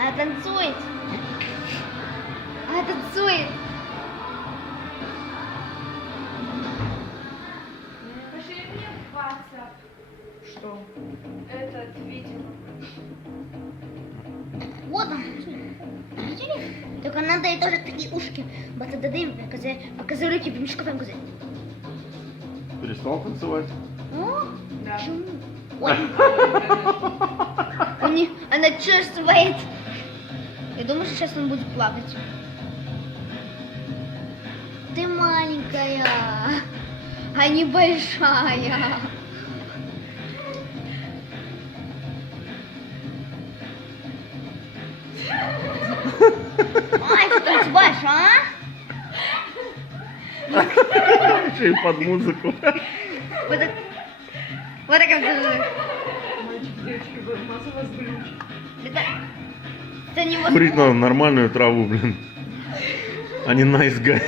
Она танцует. Она танцует. Пошли мне в WhatsApp. Что? Этот видео. Вот он. Видели? Только надо и тоже такие ушки. Батададым, показывай руки, мешка там казать. Перестал танцевать? О, Да. почему? Ой, она чувствует. Я думаю, что сейчас он будет плакать. Ты маленькая, а не большая. Ай, ты танцеваешь, а? Еще и под музыку. Вот так. Вот так. Мальчик, девочки, массу вас глюч. Это невозможно. Курить надо нормальную траву, блин. А не nice guy.